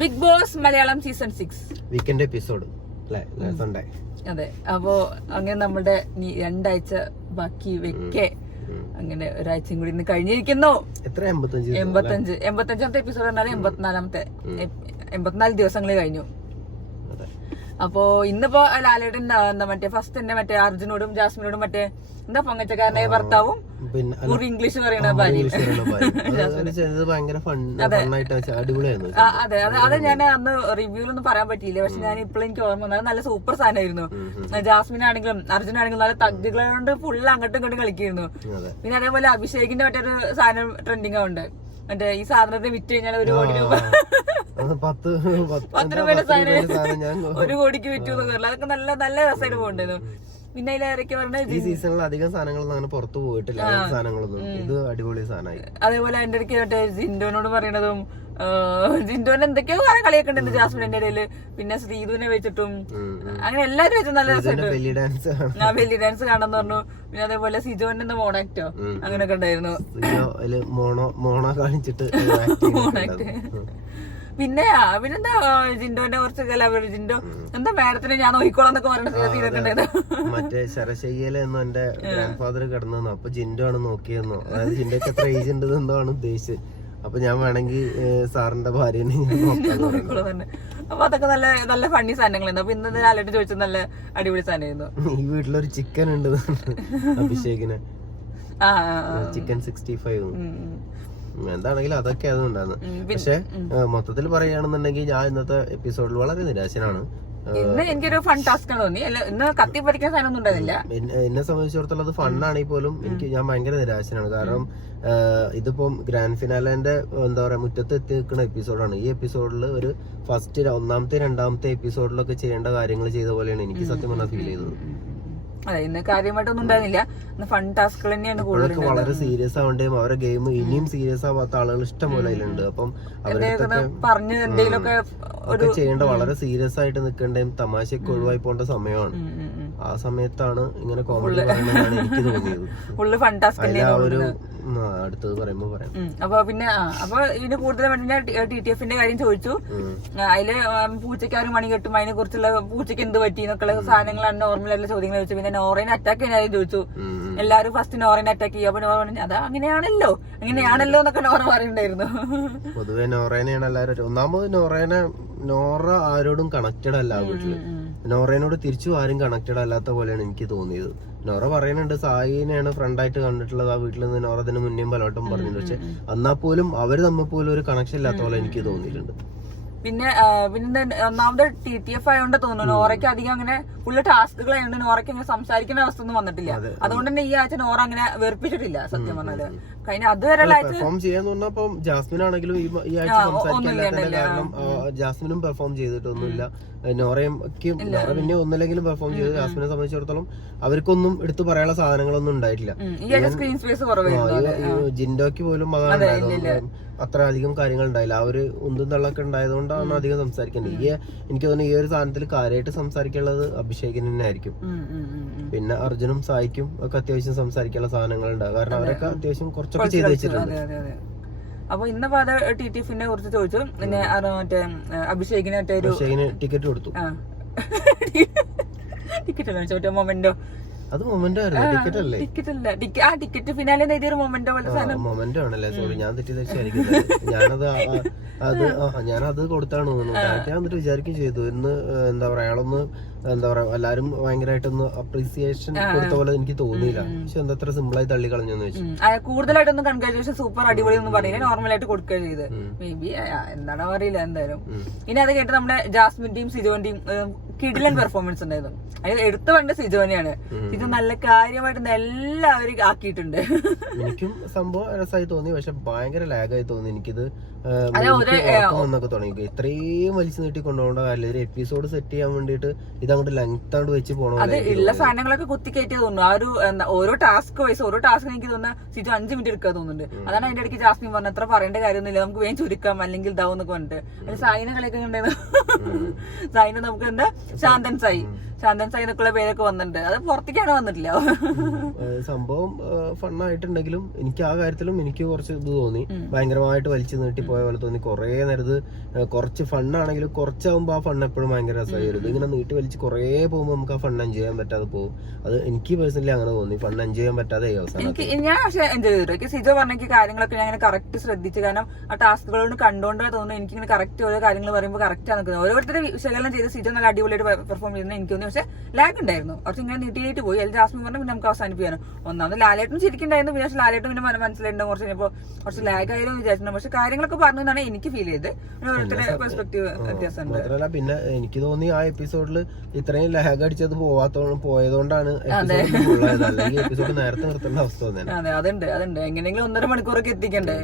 Big Boss Malayalam season 6 weekend episode Sunday. അതെ, അപ്പോ അങ്ങനെ നമ്മുടെ 2 ആഴ്ച ബാക്കി വെക്കേ അങ്ങനെ ഒരാഴ്ചയും കൂടി ഇന്ന് കഴിഞ്ഞിരിക്കുന്നു. എത്ര 85ാമത്തെ എപ്പിസോഡ് പറഞ്ഞാൽ 84 ദിവസങ്ങൾ കഴിഞ്ഞു. അപ്പോ ഇന്നിപ്പോ ലാലേട്ടൻ മറ്റേ ഫസ്റ്റ് തന്നെ മറ്റേ അർജുനോടും ജാസ്മിനോടും മറ്റേ എന്താ പൊങ്ങച്ചക്കാരനായ ഭർത്താവും ഇംഗ്ലീഷ് പറയണ ഭാര്യയും. അതെ, അത് ഞാൻ അന്ന് റിവ്യൂലൊന്നും പറയാൻ പറ്റിയില്ല. പക്ഷെ ഞാൻ ഇപ്പോഴും എനിക്ക് ഓർമ്മ വന്നത് നല്ല സൂപ്പർ സാധനമായിരുന്നു. ജാസ്മിനാണെങ്കിലും അർജുനാണെങ്കിലും നല്ല തഗ്ഗുകളെ കൊണ്ട് ഫുള്ള് അങ്ങോട്ടും ഇങ്ങോട്ടും കളിക്കുന്നു. പിന്നെ അതേപോലെ അഭിഷേകിന്റെ മറ്റൊരു സാധനം ട്രെൻഡിങ് ആവുണ്ട്. മറ്റേ ഈ സാധനത്തെ വിറ്റ് കഴിഞ്ഞാൽ 1 കോടി രൂപ 10 രൂപയുടെ സാധനം 1 കോടിക്ക് വിറ്റു എന്നൊക്കെ. അതൊക്കെ നല്ല നല്ല രസമായിട്ട് പോകണ്ടായിരുന്നു. പിന്നെ അതിലേറെയൊക്കെ പറഞ്ഞത് ഈ സീസണിൽ അധികം സാധനങ്ങളൊന്നും അങ്ങനെ പുറത്തു പോയിട്ടില്ല. സാധനങ്ങളൊന്നും ഇത് അടിപൊളി സാധനമായി. അതേപോലെ എന്റെ ഇടയ്ക്ക് മറ്റേ ജിൻഡോനോട് പറയണതും ജിൻഡോന് എന്തൊക്കെയോ കളിയൊക്കെ ഉണ്ട് ജാസ്മിന്റെ ഇടയില്. പിന്നെ ശ്രീധുവിനെ വെച്ചിട്ടും അങ്ങനെ എല്ലാരും വെച്ചും നല്ല രസമായിട്ട് ബെല്ലി ഡാൻസ് കാണാന്ന് പറഞ്ഞു. പിന്നെ അതേപോലെ സിജോന്റെ മോണാക്ടോ അങ്ങനെയൊക്കെ ഉണ്ടായിരുന്നു. മോണോ കാണിച്ചിട്ട് മോണാക്ട്. പിന്നെന്താ ജിൻഡോന്റെ കുറച്ച് ജിൻഡോ എന്താ മാഡത്തിനെ ഞാൻ നോക്കിക്കോളാം എന്നൊക്കെ പറയുന്നത്. മറ്റേ ശരശയ്യല എന്നോ എന്റെ ഗ്രാൻഡ് ഫാദർ കിടന്നു. അപ്പൊ ജിൻഡോ ആണ് നോക്കിയെന്നോ, അതായത് ജിൻഡോക്ക് എത്ര ഏജ് ഉണ്ട് എന്തോ ആണ് ഉദ്ദേശിച്ചത്. അപ്പൊ ഞാൻ വേണമെങ്കിൽ സാറിന്റെ ഭാര്യനെ നോക്കിക്കോളാം. അപ്പൊ അതൊക്കെ നല്ല നല്ല ഫണ്ണി സാധനങ്ങളായിരുന്നു. അപ്പൊ ഇന്ന് ലാലേട്ട് ചോദിച്ചത് നല്ല അടിപൊളി സാധനമായിരുന്നു. ഈ വീട്ടിലൊരു ചിക്കൻ ഉണ്ട് അഭിഷേകിന്, ചിക്കൻ 65. എന്താണെങ്കിലും അതൊക്കെ അതുകൊണ്ടാണ്. പക്ഷെ മൊത്തത്തിൽ പറയുകയാണെന്നുണ്ടെങ്കിൽ ഞാൻ ഇന്നത്തെ എപ്പിസോഡിൽ വളരെ നിരാശനാണ്. എനിക്കൊരു ഫൺ ടാസ്ക് ആണ് തോന്നി. ഇന്ന് കത്തി പറിക്കാൻ സാധനമൊന്നും ഉണ്ടായിരുന്നില്ല. എന്നെ സംബന്ധിച്ചിടത്തോളം അത് ഫണ്ണാണെങ്കിൽ പോലും ഞാൻ ഭയങ്കര നിരാശനാണ്. കാരണം ഇതിപ്പം ഗ്രാൻഡ് ഫിനാലേന്റെ എന്താ പറയാ മുറ്റത്ത് എത്തി നിൽക്കുന്ന എപ്പിസോഡാണ്. ഈ എപ്പിസോഡിൽ ഒരു ഫസ്റ്റ് 1ാമത്തെ 2ാമത്തെ എപ്പിസോഡിലൊക്കെ ചെയ്യേണ്ട കാര്യങ്ങൾ ചെയ്ത പോലെയാണ് എനിക്ക് സത്യം പറഞ്ഞാൽ ഫീൽ ചെയ്തത്. അതെ, ഇന്ന് കാര്യമായിട്ടൊന്നും ഉണ്ടായിരുന്നില്ല. ഫൺ ടാസ്കുകൾ തന്നെയാണ് കൂടുതൽ. വളരെ സീരിയസ് ആവേണ്ടതും അവരുടെ ഗെയിം ഇനിയും സീരിയസ് ആവാത്ത ആളുകൾ ഇഷ്ടം പോലെ അതിലുണ്ട്. അപ്പം പറഞ്ഞ് എന്തെങ്കിലുമൊക്കെ ചെയ്യേണ്ട വളരെ സീരിയസ് ആയിട്ട് നിൽക്കേണ്ടതും തമാശയൊക്കെ ഒഴിവായി പോകേണ്ട സമയമാണ്. ആ സമയത്താണ് ഇങ്ങനെ കോമഡി പറയുന്നതാണ് എനിക്ക് തോന്നിയത്. ഫുള്ള് ഫൺ ടാസ്ക് ഒരു അടുത്തത് പറയുമ്പോ പറയാം. അപ്പൊ പിന്നെ അപ്പൊ ഇതിന് കൂടുതൽ TTFന്റെ കാര്യം ചോദിച്ചു. അതില് പൂച്ചയ്ക്ക് 1 മണി കെട്ടും, അതിനെ കുറിച്ചുള്ള പൂച്ചയ്ക്ക് എന്ത് പറ്റി എന്നൊക്കെയുള്ള സാധനങ്ങളാണ് നോർമലായിട്ടുള്ള ചോദ്യങ്ങൾ ചോദിച്ചു. പിന്നെ നോറേനെ അറ്റാക്ക് ചെയ്യാൻ ചോദിച്ചു. എല്ലാരും ഫസ്റ്റ് നോറേനെ അറ്റാക്ക് ചെയ്യും. അപ്പൊ നോറ പറഞ്ഞു അത് അങ്ങനെയാണല്ലോ എന്നൊക്കെ നോറ പറയുന്നുണ്ടായിരുന്നു. പൊതുവെ നോറേനെയാണ് എല്ലാവരും. ഒന്നാമത് നോറ ആരോടും കണക്റ്റഡ് അല്ല. വീട്ടില് നോറേനോട് തിരിച്ചു ആരും കണക്റ്റഡ് അല്ലാത്ത പോലെയാണ് എനിക്ക് തോന്നിയത്. നോറ പറയുന്നുണ്ട് സായിനെയാണ് ഫ്രണ്ടായിട്ട് കണ്ടിട്ടുള്ളത് ആ വീട്ടിൽ നിന്ന്. നോറ അതിന് മുന്നേയും പലവട്ടം പറഞ്ഞിട്ടുണ്ട്. പക്ഷെ എന്നാൽ പോലും അവര് തമ്മിൽ പോലും ഒരു കണക്ഷൻ ഇല്ലാത്ത പോലെ എനിക്ക് തോന്നിയിട്ടുണ്ട്. പിന്നെ ഒന്നാമത് TTF ആയതുകൊണ്ട് തോന്നുന്നു നോറയ്ക്ക് അധികം അങ്ങനെ ഫുള്ള് ടാസ്കുകളായതുകൊണ്ട് നോറയ്ക്ക് അങ്ങനെ സംസാരിക്കുന്ന അവസ്ഥ ഒന്നും വന്നിട്ടില്ല. അതുകൊണ്ട് തന്നെ ഈ ആഴ്ച നോറ അങ്ങനെ വെറുപ്പിച്ചിട്ടില്ല സത്യം പറഞ്ഞാല്. കഴിഞ്ഞ അതുവരെയുള്ള പെർഫോം ചെയ്യാന്ന് പറഞ്ഞപ്പോ ജാസ്മിൻ ആണെങ്കിലും ഈ ആഴ്ച സംസാരിക്കാൻ കാരണം ജാസ്മിനും പെർഫോം ചെയ്തിട്ടൊന്നുമില്ല. നോറയും പിന്നെ ഒന്നില്ലെങ്കിലും പെർഫോം ചെയ്തു. ജാസ്മിനെ സംബന്ധിച്ചിടത്തോളം അവർക്കൊന്നും എടുത്തു പറയാനുള്ള സാധനങ്ങളൊന്നും ഉണ്ടായിട്ടില്ല. സ്ക്രീൻ സ്പേസ് ജിൻഡോക്ക് പോലും അതാണ് അത്ര അധികം കാര്യങ്ങൾ ഉണ്ടായില്ല. ആ ഒരു ഉന്തും തള്ളൊക്കെ ഉണ്ടായതുകൊണ്ടാണ് അധികം സംസാരിക്കേണ്ടത്. എനിക്ക് തോന്നുന്നു ഈ ഒരു സാധനത്തിൽ കാര്യമായിട്ട് സംസാരിക്കാനുള്ളത് അഭിഷേകിന് തന്നെ ആയിരിക്കും. പിന്നെ അർജുനും സായിക്കും ഒക്കെ അത്യാവശ്യം സംസാരിക്കാനുള്ള സാധനങ്ങൾ ഉണ്ടാകും. കാരണം അവരൊക്കെ അത്യാവശ്യം കുറച്ചൊക്കെ ചെയ്ത് വെച്ചിട്ടുണ്ട്. അപ്പൊ ഇന്നപ്പോ അത് TTFനെ കുറിച്ച് ചോദിച്ചു. പിന്നെ മറ്റേ അഭിഷേകിന് ടിക്കറ്റ് കൊടുത്തു. ടിക്കറ്റ് മൊമെന്റോ അത് മൊമെന്റോ ആയിരുന്നു, ടിക്കറ്റ് അല്ലേ? ടിക്കറ്റ് ഫിനാലെ എഴുതിയൊരു മൊമെന്റോ മൊമെന്റോ ആണല്ലേ? സോറി, ഞാൻ തെറ്റിദ്ധരിച്ചായിരിക്കും. ഞാനത് കൊടുത്താണ് തോന്നുന്നു. ഞാൻ എന്നിട്ട് വിചാരിക്കുകയും ചെയ്തു ഇന്ന് എന്താ പറയാ അയാളൊന്ന് എന്താ പറയാ എല്ലാരും ഭയങ്കരമായിട്ടൊന്ന് അപ്രീസിയേഷൻ കൊടുത്ത പോലെ എനിക്ക് തോന്നിയില്ല. പക്ഷെ എന്തത്ര സിമ്പിൾ ആയി തള്ളി കളഞ്ഞെന്ന് വെച്ചു. കൂടുതലായിട്ടൊന്നും കൺഗ്രാജുലേഷൻ സൂപ്പർ അടിപൊളി ഒന്നും പറയില്ല, നോർമലായിട്ട് കൊടുക്കുക ചെയ്ത്. മേ ബി എന്താണോ അറിയില്ല എന്തായാലും. ഇനി അത് കേട്ട് നമ്മുടെ ജാസ്മിന്റെയും സിജോന്റെയും കിടിലൻ പെർഫോമൻസ് ഉണ്ടായിരുന്നു. അത് എടുത്തു വേണ്ട സിജോനെയാണ്. സിജോ നല്ല കാര്യമായിട്ട് എല്ലാവരും ആക്കിയിട്ടുണ്ട്. എനിക്കും സംഭവം രസമായി തോന്നി. പക്ഷെ ഭയങ്കര ലാഗായി തോന്നി എനിക്കിത്. വന്നൊക്കെ തുടങ്ങി ഇത്രയും വലിച്ചു നീട്ടി കൊണ്ടുപോകേണ്ട കാര്യമില്ല. ഒരു എപ്പിസോഡ് സെറ്റ് ചെയ്യാൻ വേണ്ടിട്ട് ഇതങ്ങോട്ട് ലെങ്ത് ആയിട്ട് വെച്ച് പോകണം. അത് ഉള്ള സാധനങ്ങളൊക്കെ കുത്തിക്കയറ്റി തോന്നുന്നു. ആ ഒരു ഓരോ ടാസ്ക് വൈസ് ഓരോ ടാസ്ക് എനിക്ക് തോന്നുന്ന സിജു 5 മിനിറ്റ് എടുക്കാൻ തോന്നുന്നുണ്ട്. അതാണ് അതിന്റെ ഇടയ്ക്ക് ജാസ്മിൻ പറഞ്ഞ അത്ര പറയേണ്ട കാര്യമൊന്നുമില്ല, നമുക്ക് വേഗം ചുരുക്കാം അല്ലെങ്കിൽ ഇതാവും എന്നൊക്കെ പറഞ്ഞിട്ട്. അതിൽ സായിനെ കളിയൊക്കെ ഉണ്ടായിരുന്നു. സായിനെ നമുക്ക് എന്താ ശാന്തൻ സായി ശാന്തൻ സായി എന്നൊക്കെയുള്ള പേരൊക്കെ വന്നിട്ടുണ്ട്. അത് പുറത്തേക്കാണ് വന്നിട്ടില്ല. സംഭവം ഫണ്ണായിട്ടുണ്ടെങ്കിലും എനിക്ക് ആ കാര്യത്തിലും എനിക്ക് കുറച്ച് ഇത് തോന്നി, ഭയങ്കരമായിട്ട് വലിച്ചു നീട്ടിപ്പോയ പോലെ തോന്നി. കുറെ നേരത്ത് കുറച്ച് ഫണ്ണാണെങ്കിലും കുറച്ചാകുമ്പോൾ ആ ഫണ്ണ് എപ്പോഴും ഭയങ്കര രസമായി വരും. ഇങ്ങനെ നീട്ടി വലിച്ച് കുറേ പോകുമ്പോൾ നമുക്ക് ആ ഫണ്ണ് എൻജോയ് ചെയ്യാൻ പറ്റാതെ പോകും. അത് എനിക്ക് പേഴ്സണലി അങ്ങനെ തോന്നി, ഫണ്ണ് എൻജോയ് ചെയ്യാൻ പറ്റാതെ അവസാനം. ഞാൻ പക്ഷെ എൻജോയ് ചെയ്തു. എനിക്ക് സിജോ പറഞ്ഞ കാര്യങ്ങളൊക്കെ ഞാൻ കറക്റ്റ് ശ്രദ്ധിച്ചു. കാരണം ആ ടാസ്കുകളോട് കണ്ടുകൊണ്ട് തോന്നുന്നു എനിക്കിങ്ങനെ കറക്റ്റ് ഓരോ കാര്യങ്ങൾ പറയുമ്പോൾ കറക്റ്റ് ആണ് നിൽക്കുന്നത്. ഓരോരുത്തരെ വിശകലനം ചെയ്ത് സിജോ നല്ല അടിപൊളിയായിട്ട് പെർഫോം ചെയ്യുന്നത് എനിക്ക് തോന്നി. പക്ഷെ ലാഗ് ഉണ്ടായിരുന്നു, കുറച്ച് ഇങ്ങനെ നീട്ടിയിട്ട് പോയി. അതിൽ ജാസ്മിൻ പറഞ്ഞു പിന്നെ നമുക്ക് അവസാനിപ്പിക്കാനും. ഒന്നാമത് ലാലേട്ടും ശരിക്കുണ്ടായിരുന്നു, പിന്നെ ലാലേട്ടും പിന്നെ മനസ്സിലായിട്ടുണ്ടാവും കുറച്ച് കഴിഞ്ഞപ്പോൾ കുറച്ച് ലാഗ് ആയിരുന്നു വിചാരിച്ചിട്ടുണ്ട്. പക്ഷെ കാര്യങ്ങളൊക്കെ പറഞ്ഞതാണ് എനിക്ക് ഫീൽ ചെയ്ത്. ഓരോരുത്തരുടെ പെർസ്പെക്ടീവ് വ്യത്യാസമുണ്ട്. മാത്രമല്ല പിന്നെ എനിക്ക് തോന്നി ആ എപ്പിസോഡിൽ ഇത്രയും ലാഗ് അടിച്ചത് പോയതുകൊണ്ടാണ് അല്ലെങ്കിൽ എപ്പിസോഡ് നേരത്തെ നിർത്തേണ്ട അവസ്ഥ തന്നെ. അതെ, അതുണ്ട്. എങ്ങനെയെങ്കിലും 1.5 മണിക്കൂറൊക്കെ എത്തിക്കണ്ടേ.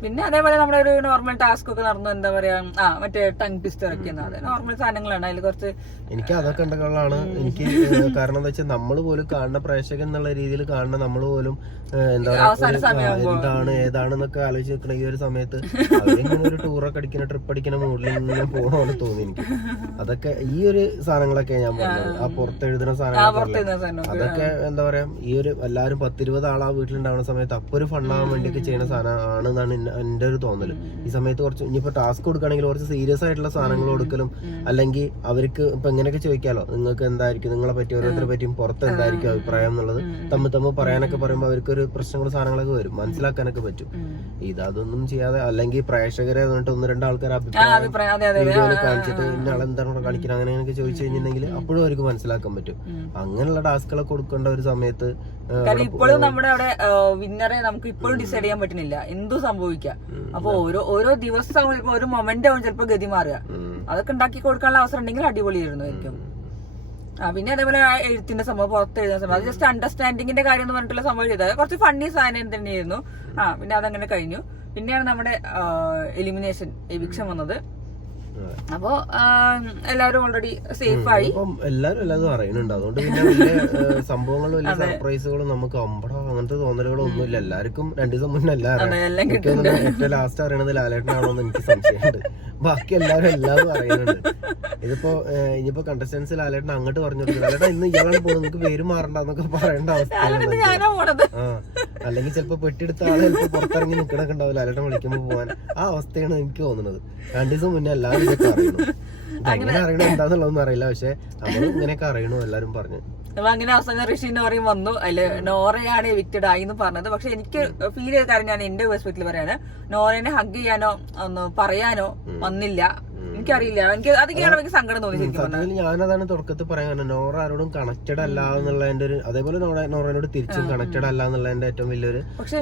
പിന്നെ അതേപോലെ നമ്മുടെ ഒരു നോർമൽ ടാസ്ക് ഒക്കെ നടന്നു. എന്താ പറയാ, മറ്റേ ടങ് ട്വിസ്റ്റർ ഒക്കെ നോർമൽ സാധനങ്ങളാണ്. അതിൽ കുറച്ച് എനിക്ക് അതൊക്കെ ഉണ്ടെന്നുള്ളതാണ് എനിക്ക്. കാരണം എന്താ വെച്ചാൽ നമ്മൾ പോലും കാണുന്ന പ്രേക്ഷകൻ എന്നുള്ള രീതിയിൽ കാണുന്ന നമ്മൾ പോലും എന്താ പറയാ എന്താണ് ഏതാണെന്നൊക്കെ ആലോചിച്ച് നിൽക്കണ ഈ ഒരു സമയത്ത് അവരിങ്ങനെ ഒരു ടൂറൊക്കെ അടിക്കുന്ന ട്രിപ്പ് അടിക്കുന്ന മൂഡിൽ ഇങ്ങനെ പോകണ പോലെ തോന്നി എനിക്ക്. അതൊക്കെ ഈ ഒരു സാധനങ്ങളൊക്കെ ഞാൻ പറഞ്ഞത്, ആ പുറത്തെഴുതുന്ന സാധനങ്ങളൊക്കെ അതൊക്കെ എന്താ പറയാ, ഈ ഒരു എല്ലാവരും 10-20 ആളാ വീട്ടിലുണ്ടാവുന്ന സമയത്ത് അപ്പൊ ഒരു ഫണ്ണാവാൻ വേണ്ടിയൊക്കെ ചെയ്യുന്ന സാധനമാണെന്നാണ് എന്റെ ഒരു തോന്നല്. ഈ സമയത്ത് കുറച്ച് ഇനിയിപ്പോ ടാസ്ക് കൊടുക്കുകയാണെങ്കിൽ കുറച്ച് സീരിയസ് ആയിട്ടുള്ള സാധനങ്ങൾ കൊടുക്കലും, അല്ലെങ്കിൽ അവർക്ക് ഇപ്പൊ എങ്ങനെയൊക്കെ ചോദിക്കാലോ, നിങ്ങൾക്ക് എന്തായിരിക്കും നിങ്ങളെ പറ്റി ഓരോരുത്തരെ പറ്റിയും പുറത്ത് എന്തായിരിക്കും അഭിപ്രായം എന്നുള്ളത് തമ്മിൽ പറയാനൊക്കെ പറയുമ്പോൾ അവർക്ക് ഒരു പ്രശ്നങ്ങളും സാധനങ്ങളൊക്കെ വരും, മനസ്സിലാക്കാനൊക്കെ പറ്റും. ഇതൊന്നും ചെയ്യാതെ അല്ലെങ്കിൽ പ്രേക്ഷകരെ വന്നിട്ട് 1-2 ആൾക്കാർ അഭിപ്രായം കാണിച്ചിട്ട് ഇന്നാളെന്താണ് കാണിക്കുന്നത് അങ്ങനെയൊക്കെ ചോദിച്ചു കഴിഞ്ഞിട്ടുണ്ടെങ്കിൽ അപ്പോഴും അവർക്ക് മനസ്സിലാക്കാൻ പറ്റും. അങ്ങനെയുള്ള ടാസ്കുകളൊക്കെ കൊടുക്കേണ്ട ഒരു സമയത്ത് ഇപ്പോഴും നമ്മുടെ അവിടെ വിന്നറെ നമുക്ക് ഇപ്പോഴും ഡിസൈഡ് ചെയ്യാൻ പറ്റുന്നില്ല, എന്തും സംഭവിക്കാം. അപ്പൊ ഓരോ ദിവസം ഒരു മൊമെന്റ് ആവും ചിലപ്പോ ഗതി മാറുക. അതൊക്കെ ഉണ്ടാക്കി കൊടുക്കാനുള്ള അവസരം ഉണ്ടെങ്കിൽ അടിപൊളിയായിരുന്നു. പിന്നെ അതേപോലെ എഴുത്തിന്റെ സംഭവം, പുറത്ത് എഴുതുന്ന സംഭവം, അത് ജസ്റ്റ് അണ്ടർസ്റ്റാൻഡിങ്ങിന്റെ കാര്യം എന്ന് പറഞ്ഞിട്ടുള്ള സംഭവം ചെയ്തത് കുറച്ച് ഫണ്ണി സാധനം തന്നെയായിരുന്നു. പിന്നെ അതങ്ങനെ കഴിഞ്ഞു. പിന്നെയാണ് നമ്മുടെ എലിമിനേഷൻ എവിക്ഷൻ വന്നത്. അപ്പോ എല്ലാവരും ഓൾറെഡി സേഫ് ആയി. എല്ലാരും എല്ലാതും അറിയുന്നുണ്ട്. അതുകൊണ്ട് പിന്നെ വലിയ സംഭവങ്ങളും വലിയ സർപ്രൈസുകളും നമുക്ക് അങ്ങനത്തെ തോന്നലുകളും ഒന്നുമില്ല. എല്ലാവർക്കും 2 ദിവസം മുന്നേ ഏറ്റവും ലാസ്റ്റ് അറിയണത് ലാലേട്ടനാണോന്ന് എനിക്ക് സംശയമുണ്ട്. ബാക്കി എല്ലാവരും അറിയുന്നുണ്ട്. ഇതിപ്പോ ഇനിയിപ്പോ കണ്ടസ്റ്റൻസ് ലാലേട്ടൻ അങ്ങോട്ട് പറഞ്ഞു ലാലേട്ടൻ ഇന്ന് ഇയാളാണ് പോകുന്നത്, നിങ്ങൾക്ക് പേര് മാറണ്ടെന്നൊക്കെ പറയേണ്ട അവസ്ഥ. അല്ലെങ്കിൽ ചിലപ്പോ പെട്ടെടുത്ത ആളെ ചിലപ്പോ പുറത്തിറങ്ങി നിൽക്കണൊക്കെ ഉണ്ടാവില്ല ലാലേട്ടൻ വിളിക്കുമ്പോ പോകാൻ. ആ അവസ്ഥയാണ് എനിക്ക് തോന്നുന്നത്. 2 ദിവസം മുന്നേ എല്ലാവരും ഇതൊക്കെ അറിയണം. എങ്ങനെ അറിയണം എന്താന്നുള്ളതൊന്നും അറിയില്ല, പക്ഷെ നമ്മൾ ഇങ്ങനെയൊക്കെ അറിയണോ എല്ലാരും പറഞ്ഞു. അങ്ങനെ അവസാനം ഋഷി നോറയും വന്നു. അതില് നോറയാണ് എവിക്റ്റഡ് ആയി എന്ന് പറഞ്ഞത്. പക്ഷെ എനിക്ക് ഫീൽ ചെയ്ത കാര്യം ഞാൻ എന്റെ പെർസ്പെക്ടീവിൽ പറയാണ്, നോറേനെ ഹഗ് ചെയ്യാനോ ഒന്ന് പറയാനോ വന്നില്ല. എനിക്കറിയില്ല, അതൊക്കെയാണ് എനിക്ക് സങ്കടം തോന്നി. ഞാനതാണ് തുടക്കത്തിൽ പറയാൻ കാരണം, നോറ ആരോടും കണക്റ്റഡ് അല്ല എന്നുള്ളതിന്റെ ഒരു, അതേപോലെ നോറയോട് തിരിച്ചും കണക്റ്റഡ് അല്ല എന്നുള്ളതിന്റെ ഏറ്റവും വലിയൊരു. പക്ഷെ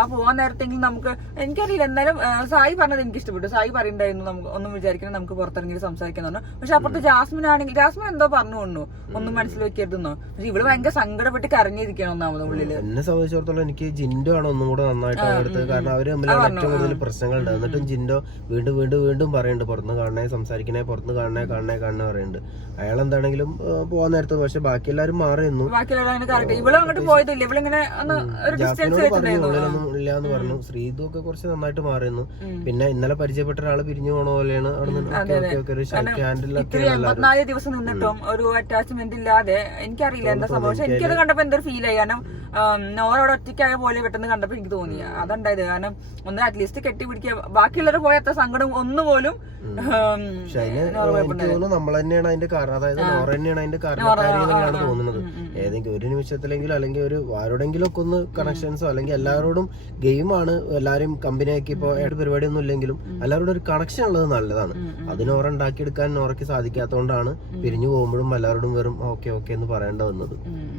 ആ പോവാൻ നേരത്തെങ്കിലും നമുക്ക്, എനിക്കറിയില്ല, എന്തായാലും സായി പറഞ്ഞത് എനിക്ക് ഇഷ്ടപ്പെട്ടു. സായി പറയുണ്ടായിരുന്നു നമുക്ക് ഒന്നും വിചാരിക്കണം, നമുക്ക് പുറത്തിറങ്ങി സംസാരിക്കാൻ പറഞ്ഞു. പക്ഷെ അപ്പുറത്ത് ജാസ്മിൻ ആണെങ്കിൽ ജാസ്മിൻ എന്തോ പറഞ്ഞു കൊണ്ടു, ഒന്നും മനസ്സിൽ വെക്കരുതെന്നോ. പക്ഷെ ഇവിടെ ഭയങ്കര സങ്കടപ്പെട്ട് കരഞ്ഞിരിക്കണം ഒന്നാമത് ഉള്ളില്. എന്നെ സംബന്ധിച്ചിടത്തോളം എനിക്ക് ജിൻഡോ ആണ് ഒന്നും കൂടെ നന്നായിട്ട് എടുത്തത്. കാരണം അവര് തമ്മിലാണ് ഏറ്റവും കൂടുതൽ പ്രശ്നങ്ങളുണ്ട്. എന്നിട്ടും ജിൻഡോ വീണ്ടും പറയുന്നുണ്ട് പുറത്തുനിന്ന് കാണണേ, സംസാരിക്കണേ, പുറത്തുനിന്ന് കാണണേ പറയുന്നുണ്ട്. അയാൾ എന്താണെങ്കിലും പോവാൻ നേരത്തെ. പക്ഷെ ബാക്കി എല്ലാവരും മാറിയിരുന്നു. ഉള്ളിലൊന്നും ഇല്ല എന്ന് പറഞ്ഞു. ശ്രീതു ഒക്കെ കുറച്ച് നന്നായിട്ട് മാറിയിരുന്നു. പിന്നെ ഇന്നലെ പരിചയപ്പെട്ട ഒരാള് പിരിഞ്ഞു പോണ പോലെയാണ്. ദിവസം നിന്നിട്ടും ഒരു അറ്റാച്ച്മെന്റ് ഇല്ലാതെ എനിക്കറിയില്ല എന്താ സംഭവം. പക്ഷെ എനിക്കത് കണ്ടപ്പോ എന്തൊരു ഫീൽ ആയി. കാരണം നോറോട് ഒറ്റയ്ക്കായ പോലെ പെട്ടെന്ന് കണ്ടപ്പോ എനിക്ക് തോന്നി അതുണ്ടായത്. കാരണം ഒന്ന് അറ്റ്ലീസ്റ്റ് കെട്ടിപ്പിടിക്കുക, ബാക്കിയുള്ളവർ പോയാത്ത സങ്കടം ഒന്നുപോലും നമ്മൾ തന്നെയാണ് അതിന്റെ കാരണം. അതായത് നോറ തന്നെയാണ് അതിന്റെ കാരണക്കാരിയാണ് തോന്നുന്നത്. ഏതെങ്കിലും ഒരു നിമിഷത്തിലെങ്കിലും അല്ലെങ്കിൽ ഒരു ആരോടെങ്കിലും ഒക്കെ ഒന്ന് കണക്ഷൻസോ, അല്ലെങ്കിൽ എല്ലാവരോടും ഗെയിമാണ്, എല്ലാവരും കമ്പനിയാക്കി ഇപ്പൊ പരിപാടി ഒന്നും ഇല്ലെങ്കിലും എല്ലാവരോടും ഒരു കണക്ഷൻ ഉള്ളത് നല്ലതാണ്. അത് നോറ ഉണ്ടാക്കിയെടുക്കാൻ നോറയ്ക്ക് സാധിക്കാത്തതുകൊണ്ടാണ് പിരിഞ്ഞു പോകുമ്പോഴും എല്ലാവരോടും വെറും ഓക്കെ എന്ന് പറയേണ്ട വന്നത്.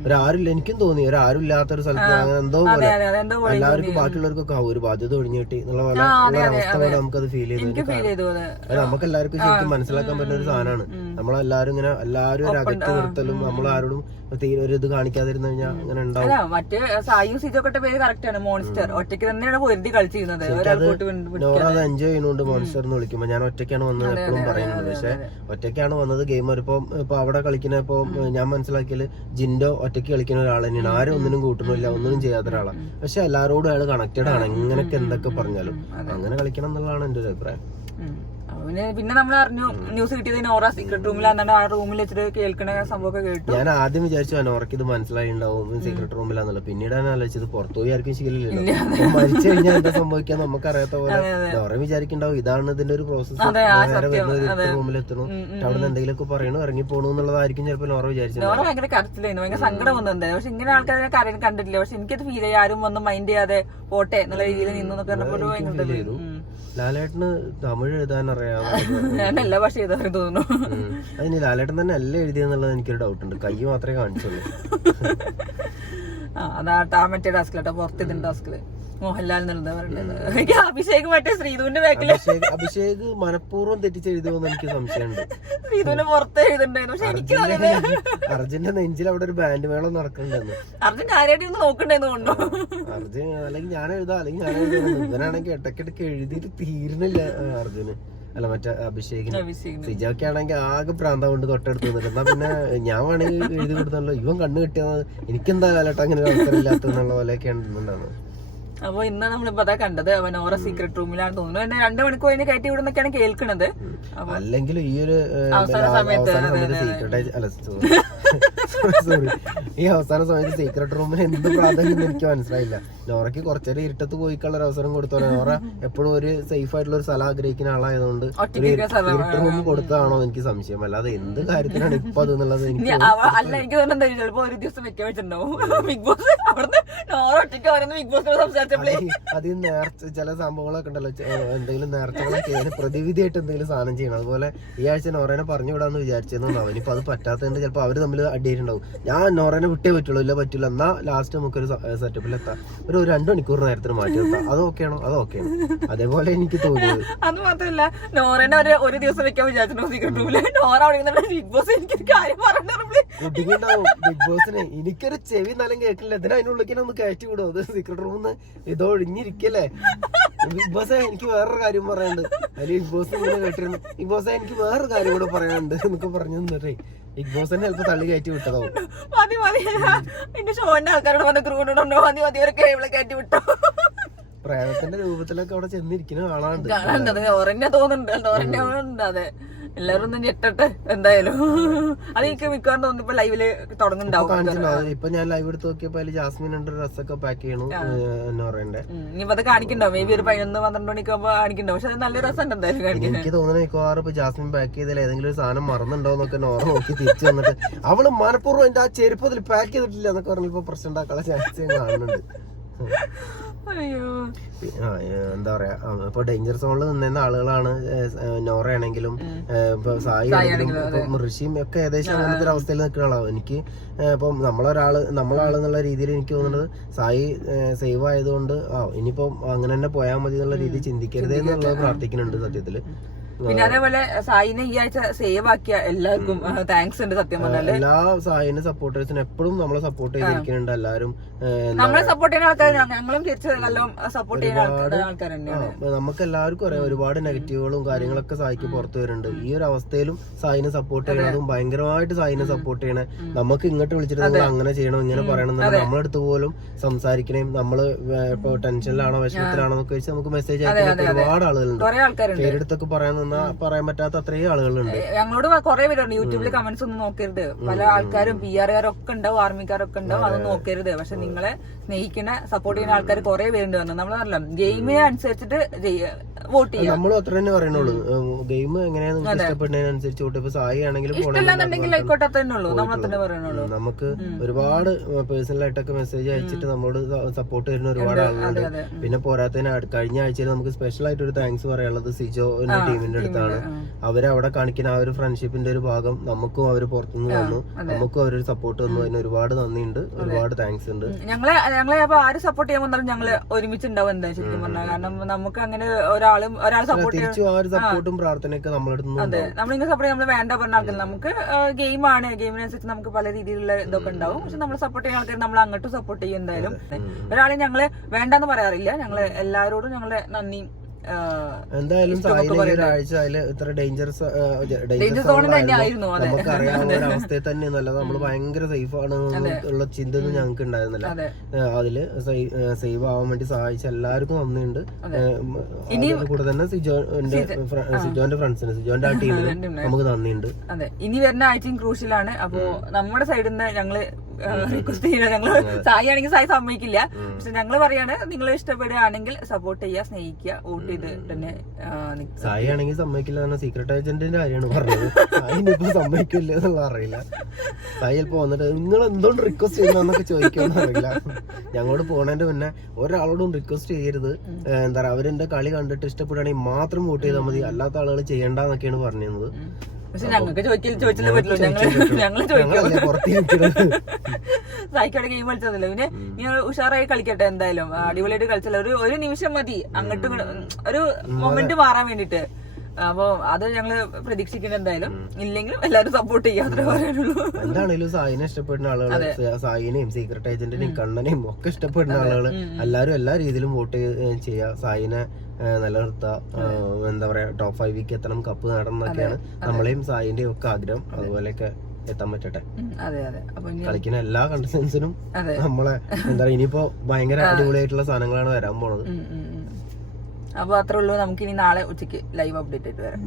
ഒരാരുമില്ല, എനിക്കും തോന്നി ഒരാരും ഇല്ലാത്തൊരു സ്ഥലത്ത് എന്തോ പോലെ എല്ലാവർക്കും ബാക്കിയുള്ളവർക്കൊക്കെ ഒരു ബാധ്യത ഒഴിഞ്ഞു കിട്ടി എന്നുള്ള പോലെ അവസ്ഥ പോലെ നമുക്കത് ഫീൽ ചെയ്തു. നമുക്ക് എല്ലാവർക്കും ശരിക്കും മനസ്സിലാക്കാൻ പറ്റുന്ന ഒരു സാധനമാണ്. നമ്മളെല്ലാരും ഇങ്ങനെ എല്ലാവരും ഒരു അകറ്റി നിർത്തലും നമ്മളാരോടും ഒരു ഇത് കാണിക്കാതിരുന്നു കഴിഞ്ഞാൽ അങ്ങനെ ഉണ്ടാവും. മറ്റേ സായും സിജോക്കട്ടെ പേര് കറക്റ്റ് ആണ്, മോൺസ്റ്റർ. ഒറ്റയ്ക്ക് തന്നെയാണ് പൊരുതി കളിച്ചിരുന്നത്. നോറ അത് എൻജോയ് ചെയ്യുന്നുണ്ട് മോൺസ്റ്റർ എന്ന് വിളിക്കുമ്പോ. ഞാൻ ഒറ്റയ്ക്കാണ് വന്നത് എപ്പോഴും പറയുന്നത്. പക്ഷെ ഒറ്റയ്ക്കാണ് വന്നത് ഗെയിമർ. ഇപ്പൊ അവിടെ കളിക്കുന്ന ഇപ്പൊ ഞാൻ മനസ്സിലാക്കിയാല് ജിൻഡോ ഒറ്റയ്ക്ക് കളിക്കുന്ന ഒരാൾ തന്നെയാണ്. ആരും ഒന്നിനും കൂട്ടുന്നില്ല, ഒന്നിനും ചെയ്യാത്ത ഒരാളാണ്. പക്ഷെ എല്ലാവരോടും അയാൾ കണക്റ്റഡ് ആണ്. എങ്ങനെയൊക്കെ എന്തൊക്കെ പറഞ്ഞാലും അങ്ങനെ കളിക്കണം എന്നുള്ളതാണ് എന്റെ ഒരു അഭിപ്രായം. പിന്നെ നമ്മൾ അറിഞ്ഞു ന്യൂസ് കിട്ടിയത് നോറ സീക്രട്ട് റൂമിലാന്നാണ്. ആ റൂമിൽ വെച്ചിട്ട് കേൾക്കണ സംഭവമൊക്കെ കേട്ടു. ഞാൻ ആദ്യം വിചാരിച്ചു നോറയ്ക്ക് ഇത് മനസ്സിലായി ഉണ്ടാവും സീക്രട്ട് റൂമിലാന്നുള്ളത്. പിന്നീടാണ് ആലോചിച്ചത് പുറത്തുപോയി ആർക്കും ശീലമില്ലല്ലോ, മരിച്ചു കഴിഞ്ഞാൽ എന്താ സംഭവിക്കാൻ നമുക്ക് അറിയാത്ത പോലെ നോറ വിചാരിക്കണ്ടാവും ഇതാണ് ഇതിന്റെ ഒരു പ്രോസസ്. റൂമിലെത്തണു, അവിടെ നിന്ന് എന്തെങ്കിലുമൊക്കെ പറയണു, ഇറങ്ങി പോണു എന്നുള്ളതായിരിക്കും ചിലപ്പോൾ നോറ വിചാരിച്ചത്. നോറ ഭയങ്കര കരച്ചിലായിരുന്നു, ഭയങ്കര സങ്കടം വന്നിട്ടുണ്ട്. പക്ഷെ ഇങ്ങനെ ആൾക്കാരെ കരയാൻ കണ്ടിട്ടില്ല. പക്ഷെ എനിക്കത് ഫീൽ ചെയ്യാൻ ആരും ഒന്നും മൈൻഡ് ചെയ്യാതെ പോട്ടെ എന്നുള്ള രീതിയിൽ നിന്നു എന്നൊക്കെ പറഞ്ഞപ്പോൾ ലാലേട്ടന് തമിഴ് എഴുതാൻ അറിയാം, ഞാൻ എല്ലാ ഭാഷ ചെയ്തവരും തോന്നുന്നു. അതിന് ലാലേട്ടൻ തന്നെ എല്ലാം എഴുതിയെന്നുള്ളത് എനിക്കൊരു ഡൗട്ട് ഉണ്ട്. കൈ മാത്രമേ കാണിച്ചുള്ളൂ. അതാ മറ്റേ ടാസ്കിലോട്ടോ, പുറത്തിരുന്ന ടാസ്കില് മോഹൻലാൽ എന്നുള്ളത് പറയുന്നത്. എനിക്ക് അഭിഷേക് മറ്റേ ശ്രീധുവിന്റെ ബാക്കില് അഭിഷേക് മനഃപൂർവ്വം തെറ്റിച്ചെഴുതുമെന്ന് എനിക്ക് സംശയമുണ്ട്. ശ്രീധുവിന് പുറത്ത് എഴുതുന്നുണ്ടായിരുന്നു. പക്ഷെ എനിക്ക് അർജുന്റെ നെഞ്ചിൽ അവിടെ ഒരു ബാൻഡ് മേളം നടക്കണ്ടെന്ന്. അർജുൻ ആരായിട്ട് ഒന്ന് നോക്കണ്ടെന്ന് കൊണ്ടോ അർജുൻ അല്ലെങ്കിൽ ഞാൻ എഴുതാം അല്ലെങ്കിൽ ഞാൻ എഴുതാം. ഇവനാണെങ്കിൽ ഇടയ്ക്കിടയ്ക്ക് എഴുതിയിട്ട് തീരുന്നില്ല അർജുന്. അല്ല മറ്റേ അഭിഷേകിന്. സിജോക്കെ ആണെങ്കിൽ ആകെ പ്രാന്തം കൊണ്ട് തൊട്ടടുത്ത് നിന്നിട്ട് എന്നാ പിന്നെ ഞാൻ വേണമെങ്കിൽ എഴുതി കൊടുത്തല്ലോ, ഇവൻ കണ്ണു കിട്ടിയത് എനിക്കെന്താ ലാലേട്ടാ അങ്ങനെ ഒരു അവസരം ഇല്ലാത്തെന്നുള്ള പോലെയൊക്കെയാണ് ഇന്നുണ്ടാവുന്നത്. അപ്പൊ ഇന്ന് നമ്മളിപ്പോ അതാ കണ്ടത്, അവൻ ഓരോ സീക്രട്ട് റൂമിലാണ് തോന്നുന്നു. എന്നെ 2 മണിക്കൂർ കഴിഞ്ഞ് കയറ്റി വിടുന്നൊക്കെയാണ് കേൾക്കണത്. അല്ലെങ്കിൽ ഈ ഒരു അവസാന സമയത്ത് സീക്രട്ട് അല്ല സോറി ഈ അവസാന സമയത്ത് സീക്രട്ട് റൂമിൽ എന്ത് പ്രാധാന്യം എനിക്ക് മനസ്സിലായില്ല. നോറയ്ക്ക് കുറച്ചേരം ഇരുട്ടത്ത് പോയിക്കുള്ള ഒരു അവസരം കൊടുത്തോളെ. നോറ എപ്പോഴും ഒരു സേഫ് ആയിട്ടുള്ള ഒരു സ്ഥലം ആഗ്രഹിക്കുന്ന ആളായതുകൊണ്ട് ഇരുട്ട് റൂം കൊടുത്തതാണോ എനിക്ക് സംശയം. അല്ലാതെ എന്ത് കാര്യത്തിനാണ് ഇപ്പൊ അത് എന്നുള്ളത് എനിക്ക് അല്ല എനിക്ക് തോന്നുന്നത് ചിലപ്പോ ഒരു ദിവസം വെക്കാൻ വെച്ചിട്ടുണ്ടാവും ബിഗ് ബോസ്. അവിടുന്ന് നോറ ഒറ്റയ്ക്ക് അവരൊന്ന് ബിഗ് ബോസിനോട് സംസാരിച്ചപ്പോഴേ അതിൽ നേർച്ച ചില സംഭവങ്ങളൊക്കെ ഉണ്ടല്ലോ, എന്തെങ്കിലും നേർച്ചകളൊക്കെ പ്രതിവിധിയായിട്ട് എന്തെങ്കിലും സാധനം ചെയ്യണം. അതുപോലെ ഈ ആഴ്ച നോറേനെ പറഞ്ഞു വിടാന്ന് വിചാരിച്ചെന്നു. അവനിപ്പോ അത് പറ്റാത്തതുകൊണ്ട് ചിലപ്പോൾ അവര് തമ്മിൽ അടിയായിട്ടുണ്ടാവും. ഞാൻ നോറേനെ വിട്ടേ പറ്റുള്ളൂ, ഇല്ല പറ്റില്ല, എന്നാ ലാസ്റ്റ് നമുക്കൊരു സെറ്റപ്പിൽ എത്താം, ഒരു 2 മണിക്കൂർ നേരത്തിന് മാറ്റി വെക്കാം, അത് ഓക്കെയാണോ? അത് ഓക്കെയാണ്. അതേപോലെ എനിക്ക് തോന്നിയത്. അത് മാത്രല്ല നോറേനെ ഒരു ദിവസം വെക്കാൻ വിചാരിച്ചിട്ടുണ്ടോ സീക്രട്ട് റൂമില്? നോറ അവിടെ ബിഗ് ബോസ് എനിക്കൊരു കാര്യം കുട്ടിക്കുണ്ടാവും ബിഗ് ബോസിന്. എനിക്കൊരു ചെവി നല്ല കേൾക്കില്ല, ഇതിന് അതിനുള്ളിൽ ഒന്ന് കയറ്റി വിടും. അത് സീക്രട്ട് റൂമിന്ന് ഇതോ ഒഴിഞ്ഞിരിക്കല്ലേ. ബിഗ് ബോസെ എനിക്ക് വേറൊരു കാര്യം പറയാനുണ്ട്. അതിൽ ബിഗ് ബോസ് ഇങ്ങനെ കേട്ടിരുന്നു, ബിഗ് ബോസെ എനിക്ക് വേറൊരു കാര്യം കൂടെ പറയാനുണ്ട് എന്നൊക്കെ പറഞ്ഞു തന്നിട്ടേ ബിഗ് ബോസിനെ ചിലപ്പോ തള്ളി കയറ്റി വിട്ടതാവും. മതി മതി എന്റെ ഷോന്റെ ആൾക്കാരോട് വന്ന് ക്രൂനോടോ മതി മതി ഒരു കേബിളെ കയറ്റി വിട്ടോ. പ്രേതത്തിന്റെ രൂപത്തിലൊക്കെ അവിടെ ചെന്നിരിക്കുന്ന ആളാണ് കാണാണ്ടത്. ഓറന്നെ തോന്നുന്നുണ്ട്, ഓറന്നെ ഉണ്ട്. അതെ, എല്ലാരും ഒന്ന് ഞെട്ടട്ടെ എന്തായാലും. അത് എനിക്ക് മിക്കവാറും തോന്നുന്നു ഇപ്പൊ ലൈവില് തുടങ്ങുന്നുണ്ടാവും. ഇപ്പൊ ഞാൻ ലൈവ് എടുത്ത് നോക്കിയപ്പോ അതിൽ ജാസ്മിൻ ഉണ്ട് ഡ്രസ്സൊക്കെ പാക്ക് ചെയ്യണു നോറേന്റെ. ഇനിയിപ്പോ അത് കാണിക്കണ്ടാവും, മേ ബി ഒരു 11-12 മണിക്കാകുമ്പോ കാണിക്കണ്ടാവും. പക്ഷെ അത് നല്ല രസം എന്തായാലും കാണിക്കാൻ. എനിക്ക് തോന്നുന്നത് മിക്കവാറും ഇപ്പൊ ജാസ്മിൻ പാക്ക് ചെയ്തതിൽ ഏതെങ്കിലും ഒരു സാധനം മറന്നുണ്ടോ എന്നൊക്കെ നോറ നോക്കി തിരിച്ചു വന്നിട്ട് അവള് മനഃപൂർവ്വം എന്റെ ആ ചെരുപ്പ് അതിൽ പാക്ക് ചെയ്തിട്ടില്ല എന്നൊക്കെ പറഞ്ഞപ്പോ പ്രശ്നം ഉണ്ടാക്കാനുള്ള ചാൻസ് ഞാൻ കാണുന്നുണ്ട്. എന്താ പറയാ, ഇപ്പൊ ഡേഞ്ചർ സോണിൽ നിന്ന ആളുകളാണ് നോറയാണെങ്കിലും ഇപ്പൊ സായി ആണെങ്കിലും ഋഷിയും ഒക്കെ ഏകദേശം അങ്ങനത്തെ ഒരു അവസ്ഥയിൽ നിൽക്കുന്ന ആളാവും. എനിക്ക് ഇപ്പം നമ്മളാളെന്നുള്ള രീതിയിൽ എനിക്ക് തോന്നുന്നത് സായി സേവ് ആയതുകൊണ്ട് ഇനിയിപ്പോ അങ്ങനെ തന്നെ പോയാൽ മതി എന്നുള്ള രീതിയിൽ ചിന്തിക്കരുതേ എന്നുള്ളത് പ്രാർത്ഥിക്കുന്നുണ്ട് സത്യത്തില്. പിന്നെ അതേപോലെ സായിനെ ഈ ആഴ്ച സേവ് ആക്കിയ എല്ലാവർക്കും താങ്ക്സ് ഉണ്ട്. സത്യം പറഞ്ഞാല് എല്ലാ സായിന്റെ സപ്പോർട്ടേഴ്സിനും എപ്പോഴും നമ്മളെ സപ്പോർട്ട് ചെയ്തിരിക്കുന്നുണ്ട്. എല്ലാവരും നമ്മളെ സപ്പോർട്ട് ചെയ്യുന്ന ആൾക്കാർ, ഞങ്ങളും തിരിച്ച് നല്ല സപ്പോർട്ട് ചെയ്യുന്ന ആൾക്കാർ തന്നെയാണ്. നമുക്ക് എല്ലാവർക്കും അറിയാം ഒരുപാട് നെഗറ്റീവുകളും കാര്യങ്ങളൊക്കെ സായിക്ക് പുറത്തു വരുന്നുണ്ട്. ഈ ഒരു അവസ്ഥയിലും സായിനെ സപ്പോർട്ട് ചെയ്യണതും ഭയങ്കരമായിട്ട് സായിനെ സപ്പോർട്ട് ചെയ്യണേ. നമുക്ക് ഇങ്ങോട്ട് വിളിച്ചിട്ട് നിങ്ങൾ അങ്ങനെ ചെയ്യണം ഇങ്ങനെ പറയണം എന്നുള്ള നമ്മളെടുത്ത് പോലും സംസാരിക്കണേയും നമ്മള് ഇപ്പൊ ടെൻഷനിലാണോ വിഷമത്തിലാണോ എന്നൊക്കെ വെച്ച് നമുക്ക് മെസ്സേജ് അയക്കാൻ ഒരുപാട് ആളുകളുണ്ട്. പേരെടുത്തൊക്കെ പറയാൻ പറയാൻ പറ്റാത്ത അത്രയും ആളുകളുണ്ട്. ഞങ്ങളോട് കുറെ പേരുണ്ട് യൂട്യൂബിൽ കമന്റ്സ് ഒന്നും നോക്കരുത്. പല ആൾക്കാരും PR-കാരൊക്കെ ഉണ്ടാവും, ആർമിക്കാരൊക്കെ ഉണ്ടാവും, അതൊന്നും നോക്കരുത്. പക്ഷെ നിങ്ങളെ സ്നേഹിക്കുന്ന സപ്പോർട്ട് ചെയ്യുന്ന ആൾക്കാർ കുറെ പേരുണ്ട് വന്നു. നമ്മൾ പറഞ്ഞല്ലോ ഗെയിമിനെ അനുസരിച്ചിട്ട് വോട്ട് ചെയ്യാം. നമ്മളും അത്ര തന്നെ പറയണുള്ളൂ. ഗെയിം എങ്ങനെയാണ് ഇഷ്ടപ്പെടുന്നതിനനുസരിച്ച് വോട്ട്. ഇപ്പൊ സായി ആണെങ്കിലും ഇഷ്ടമല്ലാന്നുണ്ടെങ്കിൽ ആയിക്കോട്ടെ, അത്രേ ഉള്ളൂ, നമ്മൾ തന്നെ പറയണുള്ളൂ. നമുക്ക് ഒരുപാട് പേഴ്സണൽ ആയിട്ടൊക്കെ മെസ്സേജ് അയച്ചിട്ട് നമ്മളോട് സപ്പോർട്ട് ചെയ്യുന്ന ഒരുപാട് ആളുകളുണ്ട്. പിന്നെ പോരാത്തതിന് കഴിഞ്ഞ ആഴ്ചയിൽ നമുക്ക് സ്പെഷ്യൽ ആയിട്ട് ഒരു താങ്ക്സ് പറയാനുള്ളത് സിജോന്റെ ടീമിന്റെ അടുത്താണ്. അവരവിടെ കാണിക്കുന്ന ആ ഒരു ഫ്രണ്ട്ഷിപ്പിന്റെ ഒരു ഭാഗം നമുക്കും അവര് പുറത്തുനിന്ന് വന്നു, നമുക്കും അവരൊരു സപ്പോർട്ട് തന്നു. അതിന് ഒരുപാട് നന്ദിയുണ്ട്, ഒരുപാട് താങ്ക്സ് ഉണ്ട്. ഞങ്ങളെ അപ്പൊ ആര് സപ്പോർട്ട് ചെയ്യാൻ വന്നാലും ഞങ്ങള് ഒരുമിച്ചുണ്ടാവും എന്താ ശരിക്കും പറഞ്ഞാൽ. കാരണം നമുക്ക് അങ്ങനെ ഒരാൾ സപ്പോർട്ട് തിരിച്ചു ആ ഒരു സപ്പോർട്ടും പ്രാർത്ഥനയൊക്കെ നമ്മളെടുത്ത്. അതെ, നമ്മളിങ്ങനെ സപ്പോർട്ട് നമ്മൾ വേണ്ട പറഞ്ഞ ആൾക്കാർ, നമുക്ക് ഗെയിമാണ്, ഗെയിമിനനുസരിച്ച് നമുക്ക് പല രീതിയിലുള്ള ഇതൊക്കെ ഉണ്ടാവും. പക്ഷെ നമ്മൾ സപ്പോർട്ട് ചെയ്യുന്ന ആൾക്കാർ നമ്മൾ അങ്ങോട്ടും സപ്പോർട്ട് ചെയ്യും. എന്തായാലും ഒരാളെ ഞങ്ങള് വേണ്ടെന്ന് പറയാറില്ല. ഞങ്ങള് എല്ലാവരോടും ഞങ്ങളെ നന്ദി എന്തായാലും സായിനെ ഒരാഴ്ച അതില് ഇത്ര ഡേഞ്ചറസ് തന്നെയായിരുന്നു. നമുക്ക് അറിയാവുന്ന ഒരു അവസ്ഥയിൽ തന്നെയൊന്നല്ല, നമ്മള് ഭയങ്കര സേഫ് ആണ് ഉള്ള ചിന്ത ഒന്നും ഞങ്ങൾക്ക് ഉണ്ടായിരുന്നില്ല. അതില് സേവ് ആവാൻ വേണ്ടി സഹായിച്ച എല്ലാവർക്കും നന്ദിയുണ്ട്. കൂടെ തന്നെ സിജോന്റെ ഫ്രണ്ട്സിന്, സിജോന്റെ ആ ടീമിന് നമുക്ക് നന്ദിയുണ്ട്. അതെ, ഇനി വരുന്ന ആഴ്ചയും ക്രൂഷ്യലാണ്. അപ്പൊ നമ്മുടെ സൈഡിൽ നിന്ന് ഞങ്ങള് റിക്വസ്റ്റ് ചെയ്യണം. ഞങ്ങള് സായി ആണെങ്കിൽ സായി സമ്മതിക്കില്ല, പക്ഷെ ഞങ്ങള് പറയാണ് നിങ്ങൾ ഇഷ്ടപ്പെടുകയാണെങ്കിൽ സപ്പോർട്ട് ചെയ്യുക, സ്നേഹിക്കുക, വോട്ട് ചെയ്ത് തന്നെ. സായി ആണെങ്കിൽ സമ്മതിക്കില്ല, കാരണം സീക്രട്ട് ഏജന്റിന്റെ കാര്യമാണ് പറഞ്ഞത്. സായിനിപ്പോ സമ്മതിക്കില്ല എന്നുള്ള അറിയില്ല. സായി ചിലപ്പോ വന്നിട്ട് നിങ്ങൾ എന്തുകൊണ്ട് റിക്വസ്റ്റ് ചെയ്യുന്നൊക്കെ ചോദിക്കുമെന്ന് അറിയില്ല. ഞങ്ങളോട് പോണതിന്റെ മുന്നേ ഒരാളോടും റിക്വസ്റ്റ് ചെയ്യരുത്, എന്താ പറയാ, അവരെന്റെ കളി കണ്ടിട്ട് ഇഷ്ടപ്പെടുകയാണെങ്കിൽ മാത്രം വോട്ട് ചെയ്താൽ മതി, അല്ലാത്ത ആളുകൾ ചെയ്യണ്ടെന്നൊക്കെയാണ് പറഞ്ഞിരുന്നത്. പക്ഷെ ഞങ്ങൾക്ക് ചോദിച്ചില്ലേ പറ്റുള്ളൂ, ഞങ്ങള് സായിക്കോടെ ഗെയിം കളിച്ചതല്ലോ. പിന്നെ നിങ്ങൾ ഉഷാറായി കളിക്കട്ടെ, എന്തായാലും അടിപൊളിയായിട്ട് കളിച്ചല്ലോ. ഒരു നിമിഷം മതി അങ്ങോട്ടും ഒരു മൊമെന്റ് മാറാൻ വേണ്ടിട്ട്. അപ്പൊ അത് ഞങ്ങള് പ്രതീക്ഷിക്കുന്നത്. എന്തായാലും ഇല്ലെങ്കിലും എല്ലാരും സപ്പോർട്ട് ചെയ്യാത്രേ പറയാനുള്ളൂ. എന്താണേലും സായിനെ ഇഷ്ടപ്പെടുന്ന ആളുകൾ, സായിനെയും സീക്രട്ട് ഏജന്റിനെയും കണ്ണനെയും ഒക്കെ ഇഷ്ടപ്പെടുന്ന ആളുകൾ എല്ലാരും എല്ലാ രീതിയിലും വോട്ട് ചെയ്യാ, സായിനെ നിലനിർത്താ, എന്താ പറയാ, ടോപ്പ് 5 എത്തണം, കപ്പ് നേടണം എന്നൊക്കെയാണ് നമ്മളെയും സായിന്റെയും ഒക്കെ ആഗ്രഹം. അതുപോലെയൊക്കെ എത്താൻ പറ്റട്ടെ. കളിക്കുന്ന എല്ലാ കണ്ടസ്റ്റൻസിനും നമ്മളെ എന്താ പറയാ, ഇനിയിപ്പോ ഭയങ്കര അടിപൊളിയായിട്ടുള്ള സാധനങ്ങളാണ് വരാൻ പോണത്. അപ്പൊ അത്രേ ഉള്ളൂ. നമുക്ക് ഇനി നാളെ ഉച്ചയ്ക്ക് ലൈവ് അപ്ഡേറ്റ് ആയിട്ട് വരാം.